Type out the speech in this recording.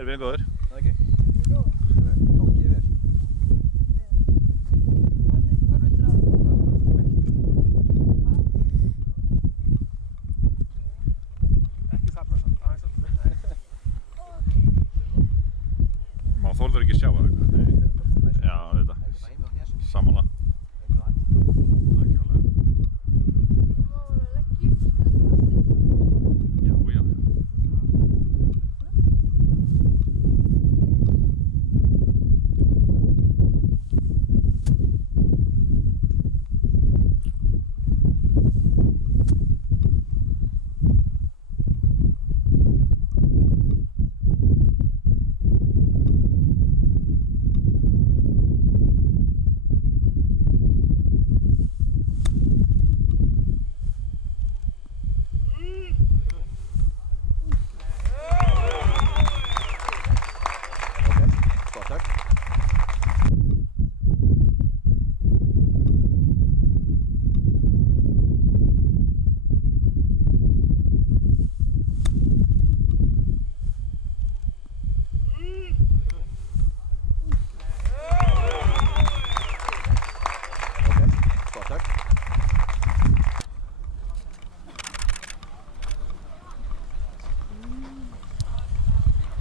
Erum við góður? Það ekki? Gangi ég vel? Hvað vildur að? Ekki þarna samt, aðeins Má Þórður ekki sjá það eitthvað? Já, þetta. Sammála.